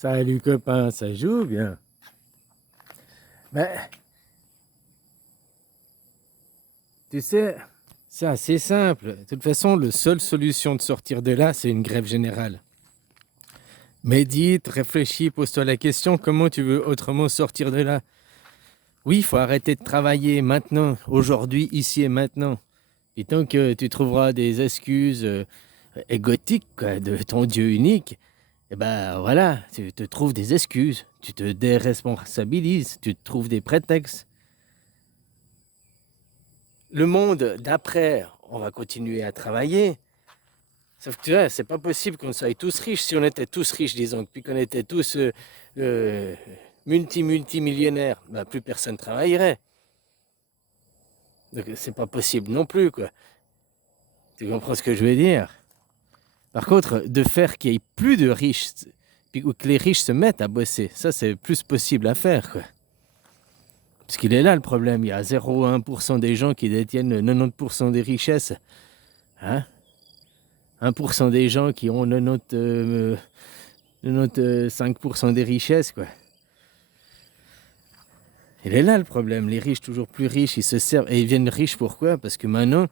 Salut copain, ça joue bien. Ben, tu sais, c'est assez simple. De toute façon, la seule solution de sortir de là, c'est une grève générale. Médite, réfléchis, pose-toi la question, comment tu veux autrement sortir de là? Oui, il faut arrêter de travailler maintenant, aujourd'hui, ici et maintenant. Et tant que tu trouveras des excuses égotiques quoi, de ton Dieu unique, eh ben voilà, tu te trouves des excuses, tu te déresponsabilises, tu te trouves des prétextes. Le monde d'après, on va continuer à travailler. Sauf que tu vois, c'est pas possible qu'on soit tous riches. Si on était tous riches, disons, puis qu'on était tous euh, multimillionnaires, ben, plus personne travaillerait. Donc c'est pas possible non plus, quoi. Tu comprends ce que je veux dire? Par contre, de faire qu'il y ait plus de riches, puis que les riches se mettent à bosser, ça c'est plus possible à faire, quoi. Parce qu'il est là le problème, il y a 0,1% des gens qui détiennent 90% des richesses. Hein? 1% des gens qui ont 95% des richesses, quoi. Il est là le problème. Les riches, toujours plus riches, ils se servent. Et ils viennent riches pourquoi? Parce que maintenant,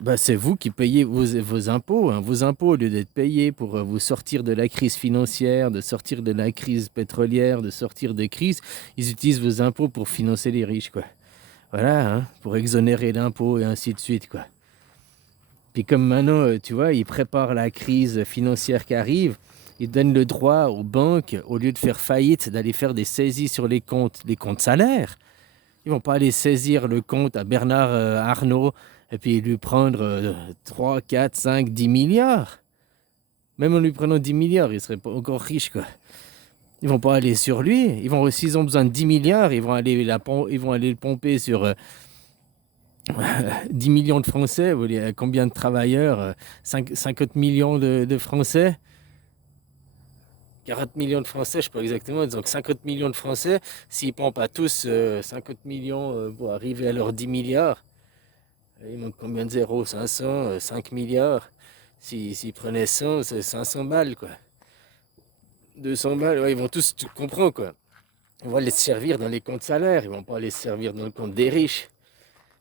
bah, c'est vous qui payez vos impôts. Hein. Vos impôts, au lieu d'être payés pour vous sortir de la crise financière, de sortir de la crise pétrolière, de sortir des crises, ils utilisent vos impôts pour financer les riches, quoi. Voilà, hein, pour exonérer l'impôt et ainsi de suite, quoi. Puis comme maintenant, tu vois, ils préparent la crise financière qui arrive, ils donnent le droit aux banques, au lieu de faire faillite, d'aller faire des saisies sur les comptes salaires. Ils vont pas aller saisir le compte à Bernard Arnault et puis lui prendre 3, 4, 5, 10 milliards. Même en lui prenant 10 milliards, il serait pas encore riche, quoi. Ils vont pas aller sur lui. S'ils ont besoin de 10 milliards, ils vont aller le pomper sur 10 millions de Français. Vous voyez, combien de travailleurs 50 millions de Français, 40 millions de Français, je ne sais pas exactement, disons que 50 millions de Français, s'ils ne pompent pas tous 50 millions pour arriver à leurs 10 milliards, il manque combien de zéros? 500, 5 milliards. S'ils prenaient 100, c'est 500 balles, quoi. 200 balles, ouais, ils vont tous, tu comprends, quoi. On va les servir dans les comptes salaires, ils vont pas les servir dans le compte des riches.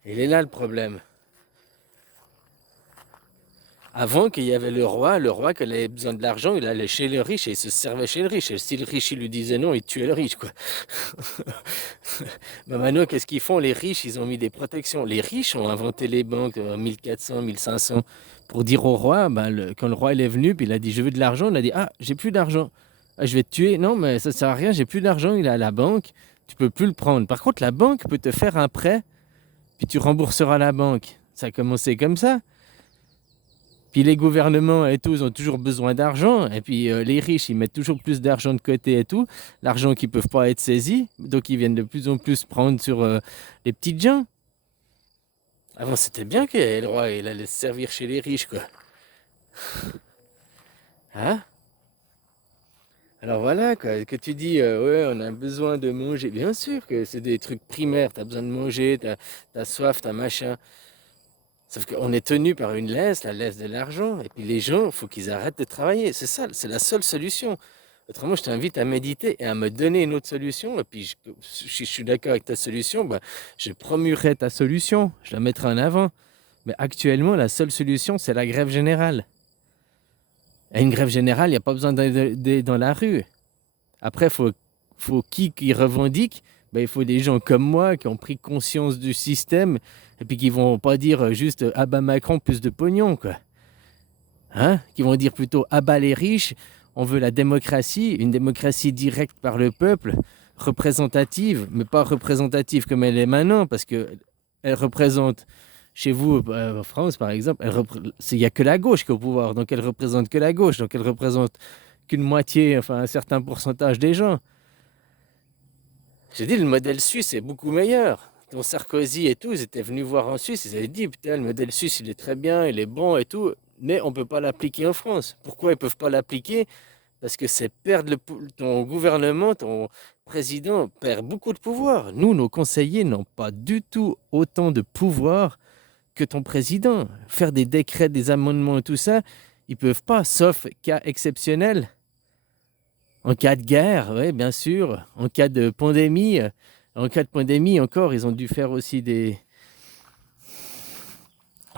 Et il est là le problème. Avant qu'il y avait le roi quand il avait besoin de l'argent, il allait chez le riche et il se servait chez le riche. Et si le riche il lui disait non, il tuait le riche, quoi. Ben maintenant, qu'est-ce qu'ils font? Les riches, ils ont mis des protections. Les riches ont inventé les banques en 1400, 1500 pour dire au roi, ben, quand le roi il est venu, puis il a dit je veux de l'argent, il a dit ah, j'ai plus d'argent. Ah, je vais te tuer. Non, mais ça sert à rien, j'ai plus d'argent, il est à la banque, tu peux plus le prendre. Par contre, la banque peut te faire un prêt, puis tu rembourseras la banque. Ça a commencé comme ça. Puis les gouvernements et tout, ils ont toujours besoin d'argent. Et puis les riches, ils mettent toujours plus d'argent de côté et tout. L'argent qui ne peut pas être saisi. Donc ils viennent de plus en plus prendre sur les petites gens. Avant, c'était bien que le roi, il allait se servir chez les riches, quoi. Hein? Alors voilà, quoi, que tu dis, ouais, on a besoin de manger. Bien sûr que c'est des trucs primaires. Tu as besoin de manger, tu as soif, tu as machin. Sauf qu'on est tenu par une laisse, la laisse de l'argent. Et puis les gens, il faut qu'ils arrêtent de travailler. C'est ça, c'est la seule solution. Autrement, je t'invite à méditer et à me donner une autre solution. Et puis, si je suis d'accord avec ta solution, bah, je promuerai ta solution. Je la mettrai en avant. Mais actuellement, la seule solution, c'est la grève générale. Et une grève générale, il n'y a pas besoin d'aller dans la rue. Après, faut qui revendique? Ben, il faut des gens comme moi qui ont pris conscience du système et puis qui vont pas dire juste ah bah Macron plus de pognon, quoi. Hein? Qui vont dire plutôt ah bah les riches, on veut la démocratie, une démocratie directe par le peuple, représentative, mais pas représentative comme elle est maintenant, parce que elle représente chez vous, en France par exemple, il n'y a que la gauche qui est au pouvoir, donc elle représente que la gauche, donc elle représente qu'une moitié, enfin un certain pourcentage des gens. J'ai dit, le modèle suisse est beaucoup meilleur. Dont Sarkozy et tout, ils étaient venus voir en Suisse, ils avaient dit, putain, le modèle suisse, il est très bien, il est bon et tout, mais on ne peut pas l'appliquer en France. Pourquoi ils ne peuvent pas l'appliquer? Parce que c'est perdre ton gouvernement, ton président perd beaucoup de pouvoir. Nous, nos conseillers n'ont pas du tout autant de pouvoir que ton président. Faire des décrets, des amendements et tout ça, ils ne peuvent pas, sauf cas exceptionnel. En cas de guerre, oui, bien sûr. En cas de pandémie, encore, ils ont dû faire aussi des.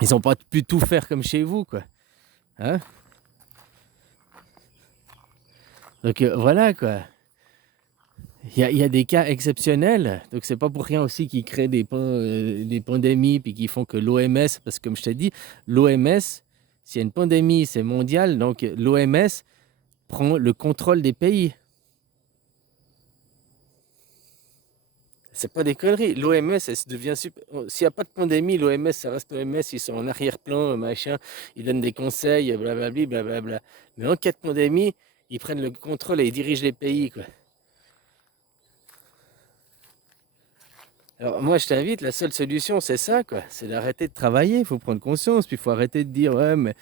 Ils n'ont pas pu tout faire comme chez vous, quoi. Hein? Donc voilà, quoi. Il y a des cas exceptionnels, donc c'est pas pour rien aussi qu'ils créent des pandémies, puis qu'ils font que l'OMS, parce que comme je t'ai dit, l'OMS, s'il y a une pandémie, c'est mondial, donc l'OMS prend le contrôle des pays. C'est pas des conneries. L'OMS, elle se devient super. S'il n'y a pas de pandémie, l'OMS, ça reste l'OMS, ils sont en arrière-plan, machin, ils donnent des conseils, blablabla, blablabla. Mais en cas de pandémie, ils prennent le contrôle et ils dirigent les pays, quoi. Alors moi, je t'invite, la seule solution, c'est ça, quoi. C'est d'arrêter de travailler, il faut prendre conscience, puis il faut arrêter de dire, ouais, mais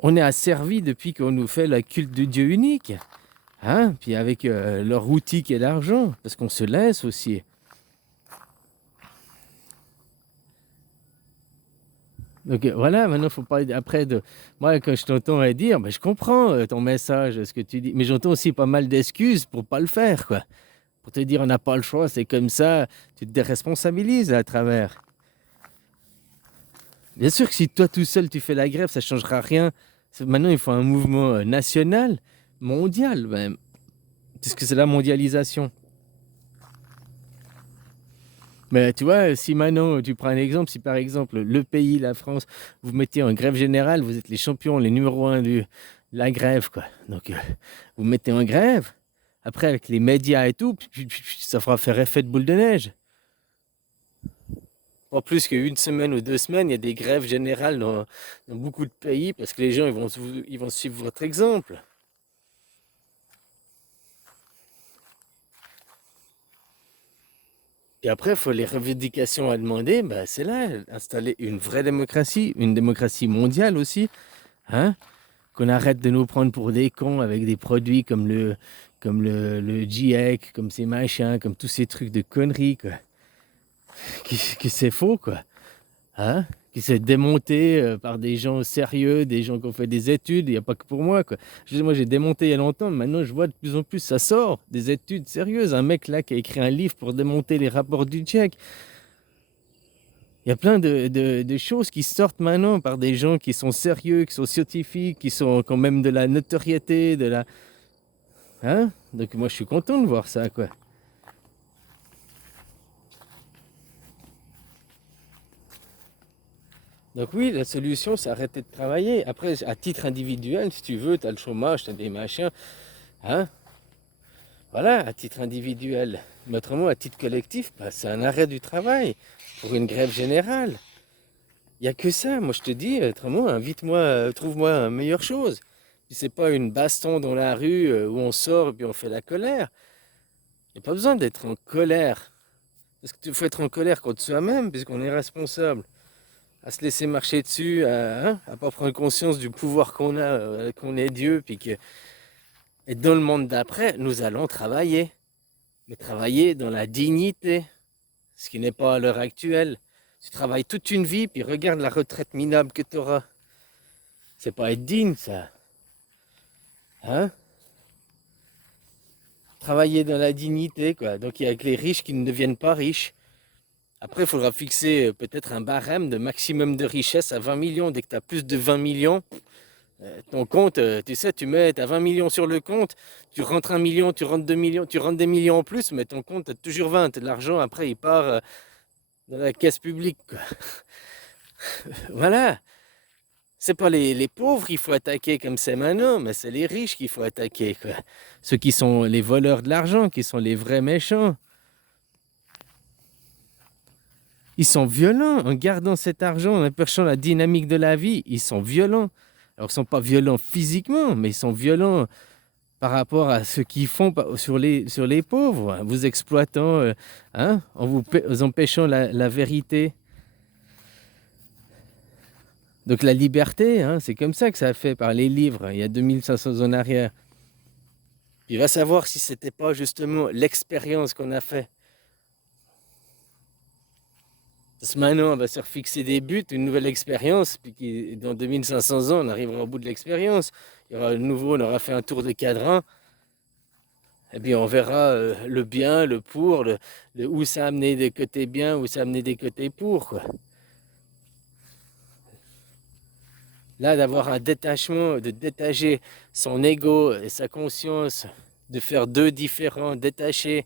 on est asservi depuis qu'on nous fait la culte du Dieu unique. Hein? Puis avec leur outil qui est l'argent, parce qu'on se laisse aussi. Donc voilà, maintenant, il faut pas après de. Moi, quand je t'entends dire, ben, je comprends ton message, ce que tu dis, mais j'entends aussi pas mal d'excuses pour pas le faire, quoi. Pour te dire, on n'a pas le choix, c'est comme ça, tu te déresponsabilises à travers. Bien sûr que si toi tout seul tu fais la grève, ça ne changera rien. Maintenant, il faut un mouvement national, mondial même. Parce que c'est la mondialisation. Mais tu vois, si maintenant tu prends un exemple, si par exemple le pays, la France, vous mettez en grève générale, vous êtes les champions, les numéros un de la grève, quoi. Donc vous mettez en grève, après avec les médias et tout, ça fera faire effet de boule de neige. Pas plus qu'une semaine ou 2 semaines, il y a des grèves générales dans beaucoup de pays parce que les gens ils vont suivre votre exemple. Et après, il faut les revendications à demander, bah, c'est là, installer une vraie démocratie, une démocratie mondiale aussi, hein, qu'on arrête de nous prendre pour des cons avec des produits comme le GIEC, comme ces machins, comme tous ces trucs de conneries, quoi. Que c'est faux, quoi. Hein? Qui s'est démonté par des gens sérieux, des gens qui ont fait des études, il n'y a pas que pour moi, quoi. Moi, j'ai démonté il y a longtemps, mais maintenant, je vois de plus en plus, ça sort, des études sérieuses. Un mec là qui a écrit un livre pour démonter les rapports du GIEC. Il y a plein de choses qui sortent maintenant par des gens qui sont sérieux, qui sont scientifiques, qui sont quand même de la notoriété, de la. Hein? Donc, moi, je suis content de voir ça, quoi. Donc oui, la solution, c'est arrêter de travailler. Après, à titre individuel, si tu veux, tu as le chômage, tu as des machins. Hein? Voilà, à titre individuel. Mais autrement, à titre collectif, bah, c'est un arrêt du travail pour une grève générale. Il n'y a que ça. Moi, je te dis, autrement, invite-moi, trouve-moi une meilleure chose. Si c'est pas une baston dans la rue où on sort et puis on fait la colère. Il n'y a pas besoin d'être en colère. Parce qu'il faut être en colère contre soi-même, puisqu'on est responsable. À se laisser marcher dessus, à pas prendre conscience du pouvoir qu'on a, qu'on est Dieu, puis que et dans le monde d'après, nous allons travailler, mais travailler dans la dignité, ce qui n'est pas à l'heure actuelle. Tu travailles toute une vie, puis regarde la retraite minable que tu auras. C'est pas être digne, ça. Hein? Travailler dans la dignité, quoi. Donc il y a que les riches qui ne deviennent pas riches. Après, il faudra fixer peut-être un barème de maximum de richesse à 20 millions. Dès que tu as plus de 20 millions, ton compte, tu sais, tu mets, as 20 millions sur le compte, tu rentres 1 million, tu rentres 2 millions, tu rentres des millions en plus, mais ton compte, tu as toujours 20. L'argent, après, il part dans la caisse publique, quoi. Voilà. C'est pas les pauvres qu'il faut attaquer comme c'est maintenant, mais c'est les riches qu'il faut attaquer, quoi. Ceux qui sont les voleurs de l'argent, qui sont les vrais méchants. Ils sont violents en gardant cet argent, en empêchant la dynamique de la vie. Ils sont violents. Alors, ils ne sont pas violents physiquement, mais ils sont violents par rapport à ce qu'ils font sur les pauvres, vous exploitant, hein, en vous empêchant la vérité. Donc la liberté, hein, c'est comme ça que ça a fait par les livres, il y a 2500 ans en arrière. Il va savoir si c'était pas justement l'expérience qu'on a fait. Parce que maintenant, on va se refixer des buts, une nouvelle expérience, puis dans 2500 ans, on arrivera au bout de l'expérience. Il y aura de nouveau, on aura fait un tour de cadran. Et puis on verra le bien, le pour, où ça a amené des côtés bien, où ça a amené des côtés pour, quoi. Là, d'avoir un détachement, de détacher son ego et sa conscience, de faire deux différents détachés,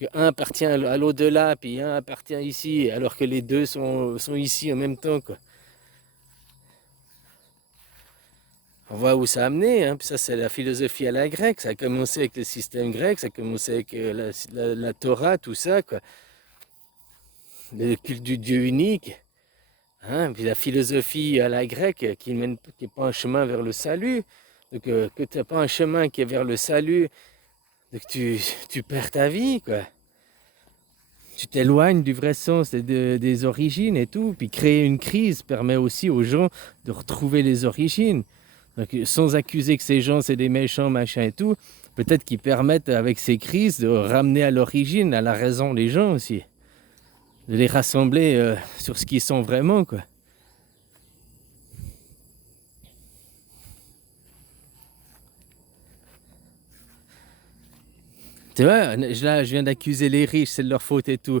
que un appartient à l'au-delà, puis un appartient ici, alors que les deux sont ici en même temps, quoi. On voit où ça a amené, hein. Puis ça, c'est la philosophie à la grecque. Ça a commencé avec le système grec, ça a commencé avec la Torah, tout ça, quoi. Le culte du Dieu unique. Hein, puis la philosophie à la grecque qui n'est pas un chemin vers le salut. Donc que tu n'as pas un chemin qui est vers le salut, donc tu perds ta vie, quoi. Tu t'éloignes du vrai sens des origines et tout. Puis créer une crise permet aussi aux gens de retrouver les origines. Donc sans accuser que ces gens c'est des méchants, machin et tout, peut-être qu'ils permettent avec ces crises de ramener à l'origine, à la raison les gens aussi. De les rassembler sur ce qu'ils sont vraiment, quoi. Tu vois, là, je viens d'accuser les riches, c'est de leur faute et tout.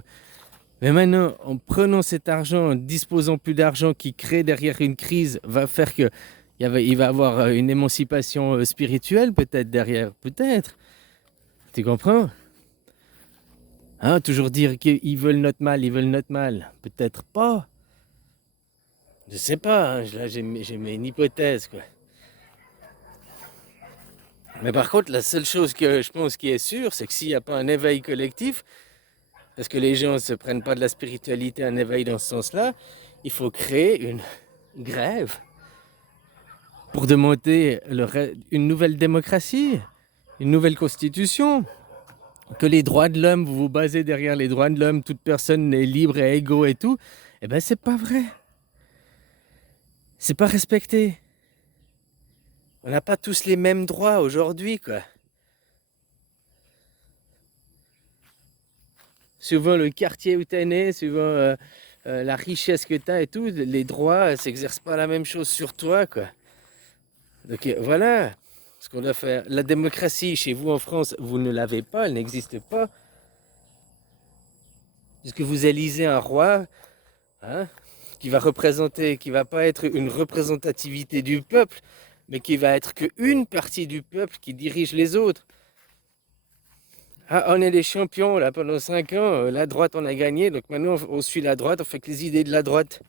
Mais maintenant, en prenant cet argent, en disposant plus d'argent qui crée derrière une crise, va faire que il va avoir une émancipation spirituelle peut-être derrière. Peut-être. Tu comprends? Hein, toujours dire qu'ils veulent notre mal, ils veulent notre mal. Peut-être pas. Je sais pas, hein, là j'ai une hypothèse, quoi. Mais par contre, la seule chose que je pense qui est sûre, c'est que s'il n'y a pas un éveil collectif, parce que les gens ne se prennent pas de la spiritualité, un éveil dans ce sens-là, il faut créer une grève pour demander une nouvelle démocratie, une nouvelle constitution, que les droits de l'homme, vous vous basez derrière les droits de l'homme, toute personne est libre et égaux et tout, eh ben c'est pas vrai. C'est pas respecté. On n'a pas tous les mêmes droits aujourd'hui, quoi. Suivant le quartier où tu es né, suivant la richesse que tu as et tout, les droits ne s'exercent pas la même chose sur toi, quoi. Donc voilà ce qu'on doit faire. La démocratie, chez vous en France, vous ne l'avez pas, elle n'existe pas. Puisque vous élisez un roi, hein, qui va représenter, qui va pas être une représentativité du peuple, mais qui va être qu'une partie du peuple qui dirige les autres. Ah, on est les champions là pendant 5 ans, la droite on a gagné, donc maintenant on suit la droite, on fait que les idées de la droite.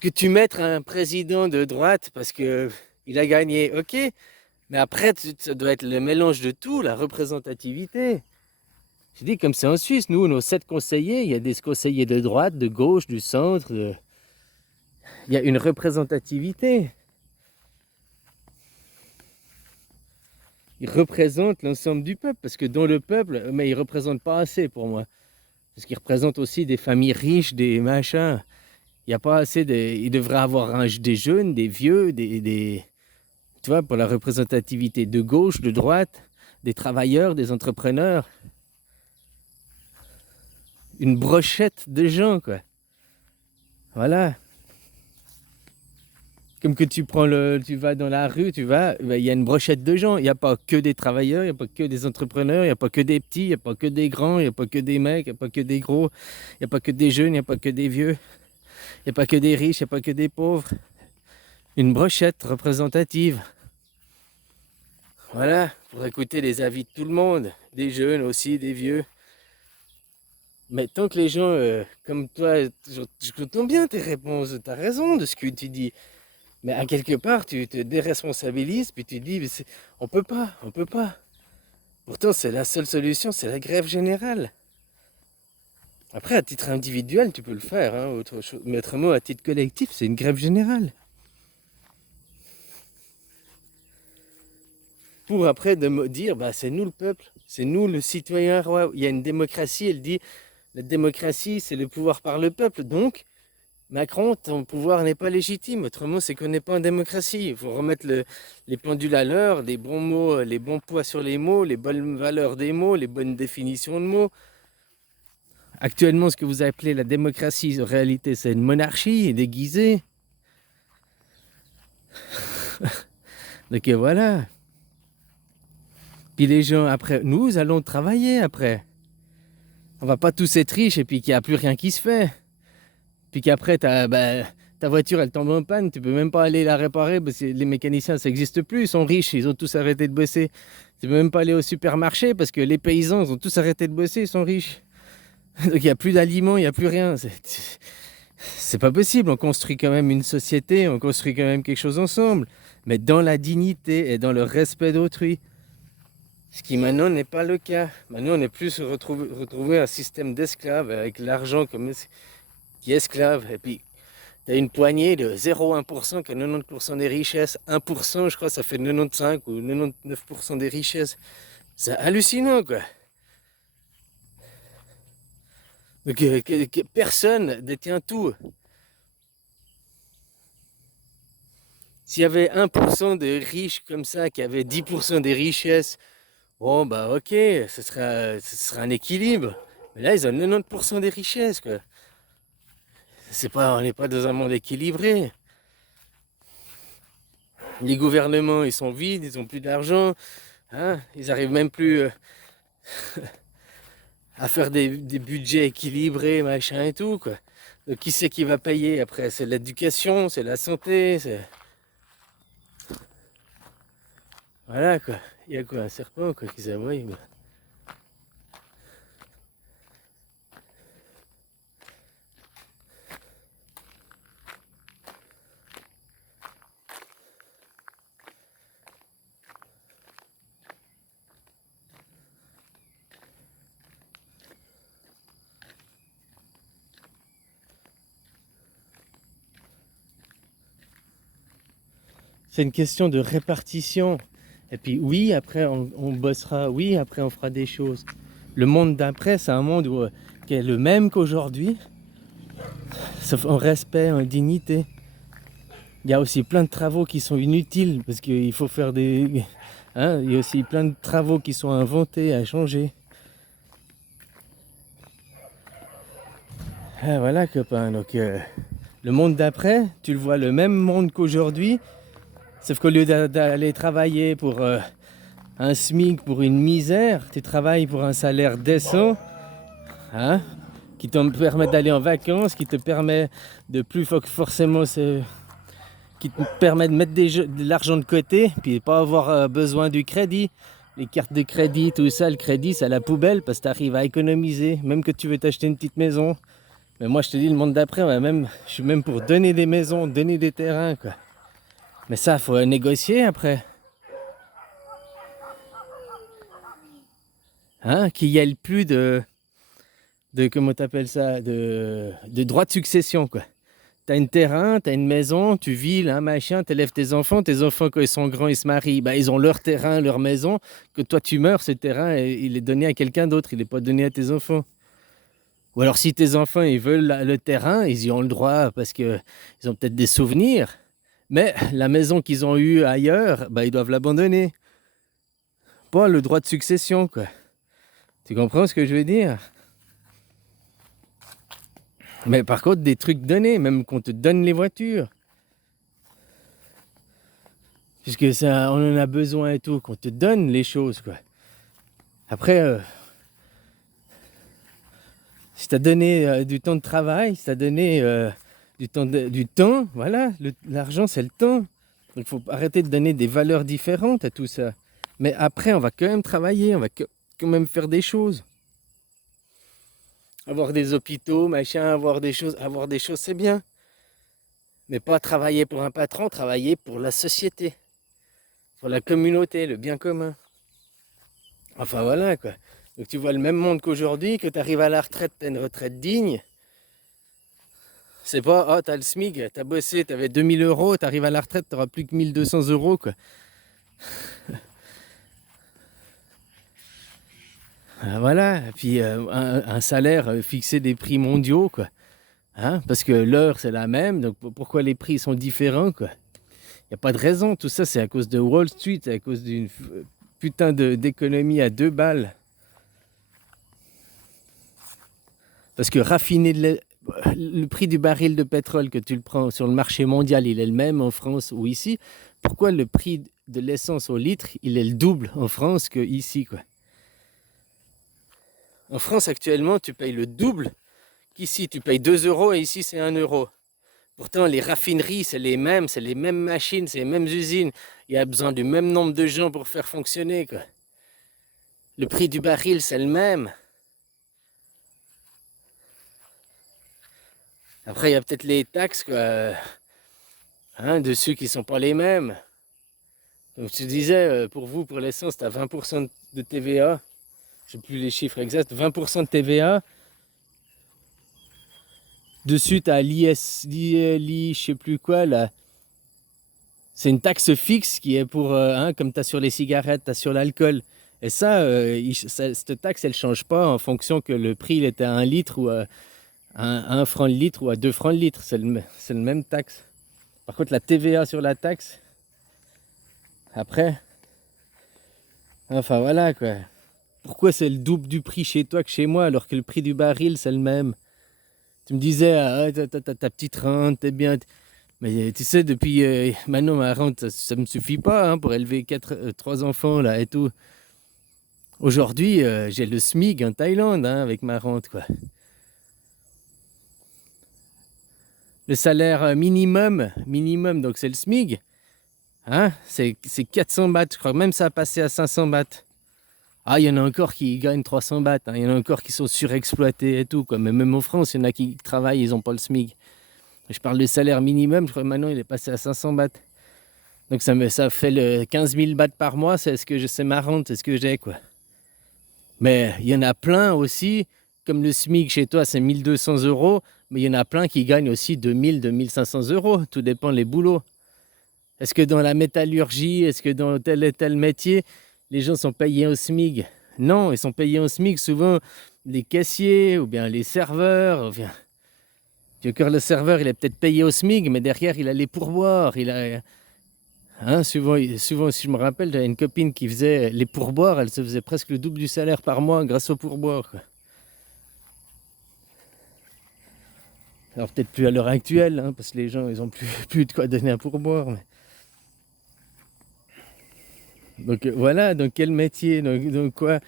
Que tu mettes un président de droite parce que il a gagné, ok, mais après ça doit être le mélange de tout, la représentativité. Je dis comme c'est en Suisse, nous, nos 7 conseillers, il y a des conseillers de droite, de gauche, du centre, il y a une représentativité. Ils représentent l'ensemble du peuple, parce que dans le peuple, mais ils ne représentent pas assez pour moi. Parce qu'ils représentent aussi des familles riches, des machins. Il n'y a pas assez de... Il devrait avoir des jeunes, des vieux, tu vois, pour la représentativité de gauche, de droite, des travailleurs, des entrepreneurs. Une brochette de gens, quoi. Voilà. Comme que tu vas dans la rue, il y a une brochette de gens. Il n'y a pas que des travailleurs, il n'y a pas que des entrepreneurs, il n'y a pas que des petits, il n'y a pas que des grands, il n'y a pas que des mecs, il n'y a pas que des gros, il n'y a pas que des jeunes, il n'y a pas que des vieux, il n'y a pas que des riches, il n'y a pas que des pauvres. Une brochette représentative. Voilà, pour écouter les avis de tout le monde, des jeunes aussi, des vieux. Mais tant que les gens comme toi, je comprends bien tes réponses, tu as raison de ce que tu dis. Mais à quelque part, tu te déresponsabilises, puis tu dis, on peut pas, on peut pas. Pourtant, c'est la seule solution, c'est la grève générale. Après, à titre individuel, tu peux le faire, hein, autre chose. Mais autrement, à titre collectif, c'est une grève générale. Pour après de me dire, bah, c'est nous le peuple, c'est nous le citoyen roi. Il y a une démocratie, elle dit, la démocratie, c'est le pouvoir par le peuple. Donc, Macron, ton pouvoir n'est pas légitime. Autrement, c'est qu'on n'est pas en démocratie. Il faut remettre les pendules à l'heure, les bons mots, les bons poids sur les mots, les bonnes valeurs des mots, les bonnes définitions de mots. Actuellement, ce que vous appelez la démocratie, en réalité, c'est une monarchie déguisée. Donc voilà. Puis les gens, après, nous allons travailler après. On va pas tous être riches et puis qu'il n'y a plus rien qui se fait. Puis qu'après, ta voiture, elle tombe en panne, tu peux même pas aller la réparer parce que les mécaniciens, ça n'existe plus, ils sont riches, ils ont tous arrêté de bosser. Tu peux même pas aller au supermarché parce que les paysans, ils ont tous arrêté de bosser, ils sont riches. Donc il n'y a plus d'aliments, il n'y a plus rien. C'est pas possible, on construit quand même une société, on construit quand même quelque chose ensemble, mais dans la dignité et dans le respect d'autrui. Ce qui maintenant n'est pas le cas. Maintenant on est plus retrouvé un système d'esclaves avec l'argent qui est esclave. Et puis tu as une poignée de 0,1% qui a 90% des richesses. 1% je crois ça fait 95 ou 99% des richesses. C'est hallucinant quoi. Donc personne détient tout. S'il y avait 1% de riches comme ça, qui avaient 10% des richesses, bon bah ok, ce sera un équilibre. Mais là, ils ont 90% des richesses, quoi. On n'est pas dans un monde équilibré. Les gouvernements, ils sont vides, ils n'ont plus d'argent. Hein, ils arrivent même plus à faire des budgets équilibrés, machin et tout, quoi. Donc qui c'est qui va payer après? C'est l'éducation, c'est la santé, c'est... Voilà quoi. Il y a quoi? Un serpent quoi qui s'aboie. C'est une question de répartition. Et puis oui, après on bossera, oui, après on fera des choses. Le monde d'après, c'est un monde qui est le même qu'aujourd'hui, sauf en respect, en dignité. Il y a aussi plein de travaux qui sont inutiles, parce qu'il faut faire des... Hein, il y a aussi plein de travaux qui sont inventés, à changer. Ah, voilà copain, donc le monde d'après, tu le vois le même monde qu'aujourd'hui, sauf qu'au lieu d'aller travailler pour un SMIC, pour une misère, tu travailles pour un salaire décent, hein, qui te permet d'aller en vacances, qui te permet de plus forcément qui te permet de mettre de l'argent de côté, puis pas avoir besoin du crédit. Les cartes de crédit, tout ça, le crédit, c'est à la poubelle parce que tu arrives à économiser, même que tu veux t'acheter une petite maison. Mais moi, je te dis, le monde d'après, je suis même pour donner des maisons, donner des terrains, quoi. Mais ça, il faut négocier après. Hein, qu'il y ait plus de comment t'appelles ça, de droit de succession, quoi. T'as un terrain, t'as une maison, tu vis là, machin, t'élèves tes enfants quand ils sont grands, ils se marient, bah, ils ont leur terrain, leur maison, que toi tu meurs, ce terrain, il est donné à quelqu'un d'autre, il n'est pas donné à tes enfants. Ou alors si tes enfants, ils veulent le terrain, ils y ont le droit parce qu'ils ont peut-être des souvenirs, mais la maison qu'ils ont eue ailleurs, bah, ils doivent l'abandonner. Pas le droit de succession, quoi. Tu comprends ce que je veux dire? Mais par contre, des trucs donnés, même qu'on te donne les voitures. Puisque ça, on en a besoin et tout, qu'on te donne les choses, quoi. Après, si t'as donné du temps de travail, si t'as donné du temps, voilà, l'argent c'est le temps. Donc il faut arrêter de donner des valeurs différentes à tout ça. Mais après, on va quand même travailler, on va quand même faire des choses. Avoir des hôpitaux, machin, avoir des choses c'est bien. Mais pas travailler pour un patron, travailler pour la société, pour la communauté, le bien commun. Enfin voilà quoi. Donc tu vois le même monde qu'aujourd'hui, que tu arrives à la retraite, tu as une retraite digne. C'est pas, oh t'as le SMIC, t'as bossé, t'avais 2000 euros, t'arrives à la retraite, t'auras plus que 1200 euros quoi. Voilà, et puis un salaire fixé des prix mondiaux quoi. Hein, parce que l'heure c'est la même, donc pourquoi les prix sont différents quoi. Il n'y a pas de raison, tout ça c'est à cause de Wall Street, c'est à cause d'une putain d'économie à 2 balles. Parce que le prix du baril de pétrole que tu le prends sur le marché mondial, il est le même en France ou ici. Pourquoi le prix de l'essence au litre, il est le double en France qu'ici, quoi? En France, actuellement, tu payes le double qu'ici. Tu payes 2 euros et ici, c'est 1 euro. Pourtant, les raffineries, c'est les mêmes machines, c'est les mêmes usines. Il y a besoin du même nombre de gens pour faire fonctionner, quoi. Le prix du baril, c'est le même. Après, il y a peut-être les taxes, quoi, hein, dessus qui sont pas les mêmes. Comme je te disais, pour vous, pour l'essence, tu as 20% de TVA. Je sais plus les chiffres exacts. 20% de TVA. Dessus, tu as l'IS, je sais plus quoi, là. C'est une taxe fixe qui est pour, hein, comme tu as sur les cigarettes, tu as sur l'alcool. Et ça, cette taxe, elle ne change pas en fonction que le prix il était à 1 litre ou à 1 franc le litre ou à 2 francs le litre. C'est le même taxe. Par contre, la TVA sur la taxe, après, enfin voilà quoi. Pourquoi c'est le double du prix chez toi que chez moi alors que le prix du baril c'est le même? Tu me disais, ah, t'as ta petite rente, t'es bien. Mais tu sais, depuis maintenant ma rente, ça me suffit pas hein, pour élever 3 enfants là et tout. Aujourd'hui, j'ai le SMIC en Thaïlande hein, avec ma rente quoi. Le salaire minimum, donc c'est le SMIC. Hein, c'est 400 bahts, je crois même ça a passé à 500 bahts. Ah, il y en a encore qui gagnent 300 bahts, hein. Il y en a encore qui sont surexploités et tout, quoi. Mais même en France, il y en a qui travaillent, ils n'ont pas le SMIC. Je parle du salaire minimum, je crois que maintenant il est passé à 500 bahts. Donc ça fait le 15 000 bahts par mois, c'est ma rente, c'est ce que j'ai, quoi. Mais il y en a plein aussi, comme le SMIC chez toi, c'est 1200 euros, mais il y en a plein qui gagnent aussi 2000, 2500 euros, tout dépend des boulots. Est-ce que dans la métallurgie, est-ce que dans tel et tel métier, les gens sont payés au SMIC? Non, ils sont payés au SMIC souvent les caissiers ou bien les serveurs. Ou bien... le serveur, il est peut-être payé au SMIC, mais derrière, il a les pourboires. Hein, souvent, si je me rappelle, j'avais une copine qui faisait les pourboires, elle se faisait presque le double du salaire par mois grâce aux pourboires, quoi. Alors peut-être plus à l'heure actuelle, hein, parce que les gens, ils n'ont plus de quoi donner un pourboire. Mais... Donc voilà, dans quel métier, dans quoi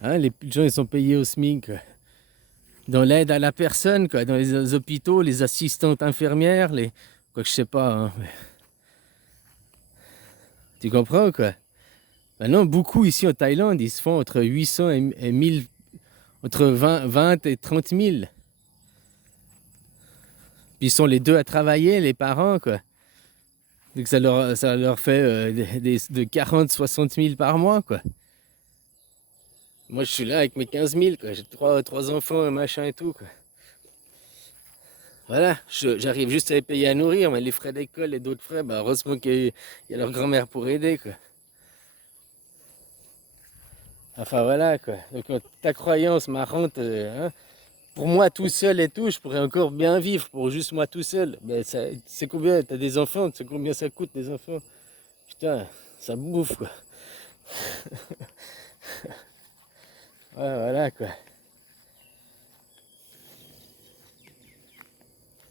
hein, les gens ils sont payés au SMIC, quoi. Dans l'aide à la personne, quoi, dans les hôpitaux, les assistantes infirmières, quoi que je sais pas. Hein, mais... Tu comprends quoi? Maintenant, beaucoup ici en Thaïlande, ils se font entre 800 et 1000, entre 20 et 30 000. Puis ils sont les deux à travailler, les parents, quoi. Donc ça leur fait de 40, 60 000 par mois, quoi. Moi, je suis là avec mes 15 000, quoi. J'ai trois enfants, et machin et tout, quoi. Voilà, j'arrive juste à les payer à nourrir, mais les frais d'école et d'autres frais, bah, heureusement qu'il y a leur grand-mère pour aider, quoi. Enfin, voilà, quoi. Donc, ta croyance, ma rente, hein, pour moi tout seul et tout, je pourrais encore bien vivre pour juste moi tout seul. Mais c'est combien? T'as des enfants, tu sais combien ça coûte, des enfants? Putain, ça bouffe, quoi. Ouais, voilà, quoi.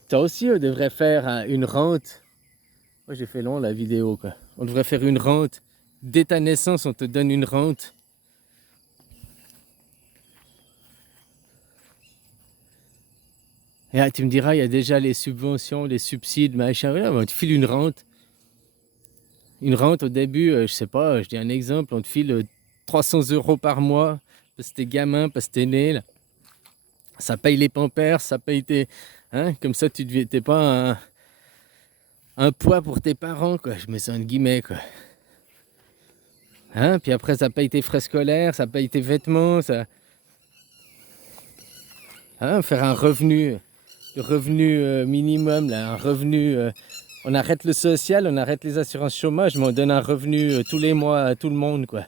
Toi aussi, on devrait faire une rente. Moi, j'ai fait long la vidéo, quoi. On devrait faire une rente. Dès ta naissance, on te donne une rente. Et tu me diras, il y a déjà les subventions, les subsides, machin. Voilà, on te file une rente. Une rente au début, je sais pas, je dis un exemple, on te file 300 € par mois parce que t'es gamin, parce que t'es né. Là. Ça paye les pampers, ça paye tes... Hein, comme ça, t'es pas un poids pour tes parents, quoi. Je mets ça en guillemets, quoi. Hein, puis après, ça paye tes frais scolaires, ça paye tes vêtements, ça... Hein, faire un revenu, le revenu minimum, là, un revenu... on arrête le social, on arrête les assurances chômage, mais on donne un revenu tous les mois à tout le monde, quoi.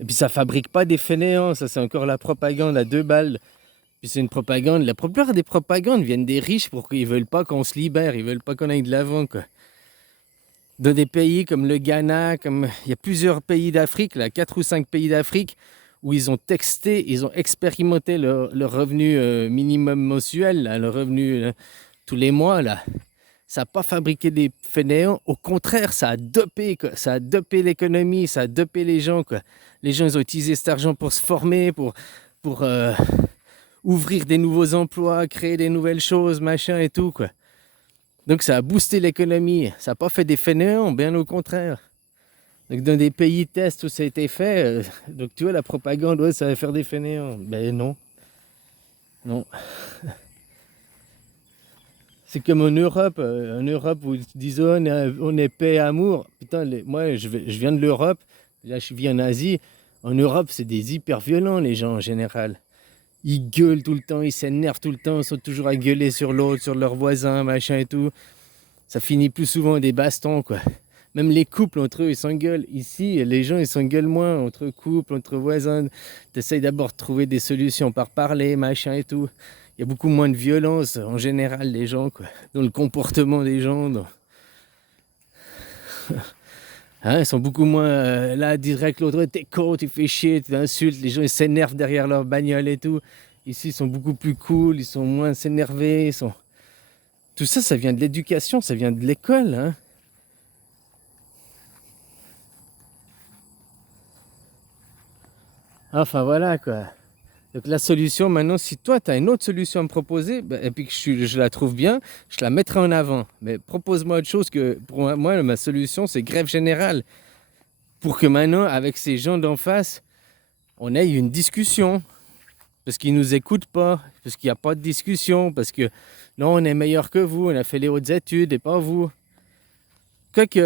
Et puis ça fabrique pas des fainéants, ça c'est encore la propagande à 2 balles. Puis c'est une propagande, la plupart des propagandes viennent des riches pour qu'ils veulent pas qu'on se libère, ils veulent pas qu'on aille de l'avant, quoi. Dans des pays comme le Ghana, comme il y a plusieurs pays d'Afrique, là, 4 ou 5 pays d'Afrique, où ils ont texté, ils ont expérimenté le revenu minimum mensuel, là, le revenu tous les mois, là. Ça n'a pas fabriqué des fainéants, au contraire, ça a dopé, quoi. Ça a dopé l'économie, ça a dopé les gens, quoi. Les gens, ils ont utilisé cet argent pour se former, pour ouvrir des nouveaux emplois, créer des nouvelles choses, machin et tout, quoi. Donc ça a boosté l'économie, ça n'a pas fait des fainéants, bien au contraire. Donc dans des pays tests où ça a été fait, donc tu vois, la propagande, ouais, ça va faire des fainéants. Ben non, non. C'est comme en Europe où ils disent oh, on est paix et amour. Putain, moi je viens de l'Europe, là je vis en Asie. En Europe, c'est des hyper violents les gens en général. Ils gueulent tout le temps, ils s'énervent tout le temps, ils sont toujours à gueuler sur l'autre, sur leurs voisins, machin et tout. Ça finit plus souvent des bastons, quoi. Même les couples entre eux, ils s'engueulent. Ici, les gens, ils s'engueulent moins entre couples, entre voisins. Tu essayes d'abord de trouver des solutions par parler, machin et tout. Il y a beaucoup moins de violence en général, les gens, quoi. Dans le comportement des gens. Hein, ils sont beaucoup moins là, direct, l'autre, t'es con, tu fais chier, tu insultes. Les gens, ils s'énervent derrière leur bagnole et tout. Ici, ils sont beaucoup plus cool, ils sont moins s'énerver. Tout ça, ça vient de l'éducation, ça vient de l'école, hein. Enfin voilà quoi. Donc la solution maintenant, si toi tu as une autre solution à me proposer, et puis que je la trouve bien, je la mettrai en avant. Mais propose-moi autre chose que pour moi, ma solution c'est grève générale. Pour que maintenant, avec ces gens d'en face, on ait une discussion. Parce qu'ils ne nous écoutent pas, parce qu'il n'y a pas de discussion, parce que non, on est meilleur que vous, on a fait les hautes études et pas vous. Quoique,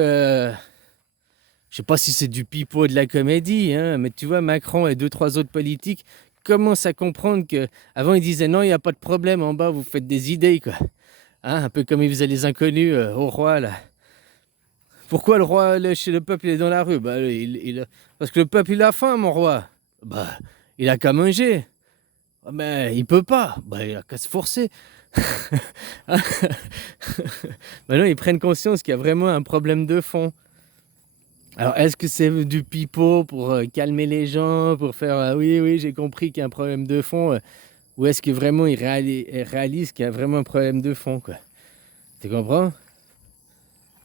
je sais pas si c'est du pipeau de la comédie, hein, mais tu vois, Macron et deux, trois autres politiques commencent à comprendre que avant ils disaient non, il n'y a pas de problème, en bas vous faites des idées, quoi. Hein, un peu comme ils faisaient les inconnus au roi, là. Pourquoi le roi, chez le peuple, il est dans la rue? Bah, parce que le peuple, il a faim, mon roi. Bah, il a qu'à manger. Ah, mais il peut pas. Bah, il a qu'à se forcer. Maintenant, ils prennent conscience qu'il y a vraiment un problème de fond. Alors, est-ce que c'est du pipeau pour calmer les gens, pour faire oui, oui, j'ai compris qu'il y a un problème de fond, ou est-ce que vraiment ils réalisent qu'il y a vraiment un problème de fond, quoi? Tu comprends?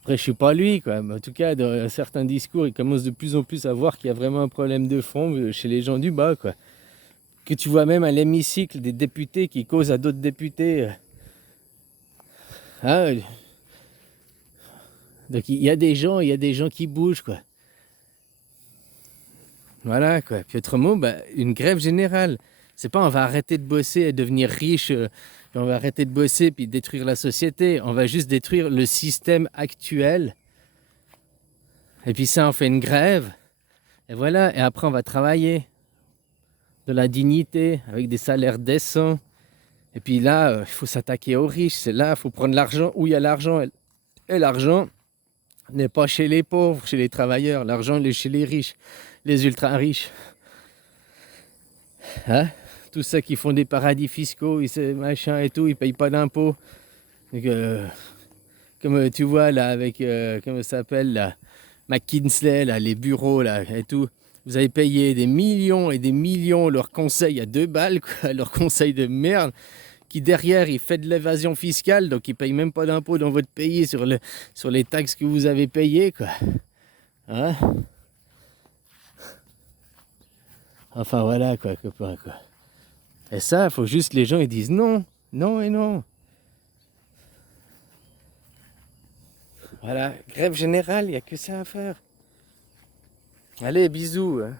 Après, je suis pas lui, quoi. Mais en tout cas, dans certains discours, ils commencent de plus en plus à voir qu'il y a vraiment un problème de fond chez les gens du bas, quoi. Que tu vois même à l'hémicycle des députés qui causent à d'autres députés. Hein, donc il y a des gens qui bougent, quoi. Voilà, quoi. Puis autrement, bah, une grève générale. C'est pas on va arrêter de bosser et devenir riche, puis on va arrêter de bosser puis détruire la société. On va juste détruire le système actuel. Et puis ça, on fait une grève. Et voilà, et après on va travailler de la dignité, avec des salaires décents. Et puis là, il faut s'attaquer aux riches. C'est là, il faut prendre l'argent où il y a l'argent. Et l'argent n'est pas chez les pauvres, chez les travailleurs. L'argent, il est chez les riches, les ultra riches. Hein? Tous ceux qui font des paradis fiscaux, machin et tout, ils payent pas d'impôts. Donc, comme tu vois là, avec, comment ça s'appelle, là, McKinsey, là, les bureaux là, et tout. Vous avez payé des millions et des millions leur conseil à 2 balles, quoi, leur conseil de merde, qui derrière, il fait de l'évasion fiscale, donc il paye même pas d'impôts dans votre pays sur les taxes que vous avez payées, quoi. Hein? Enfin voilà, quoi, copain, quoi. Et ça, il faut juste que les gens ils disent non, non et non. Voilà, grève générale, il n'y a que ça à faire. Allez, bisous. Hein.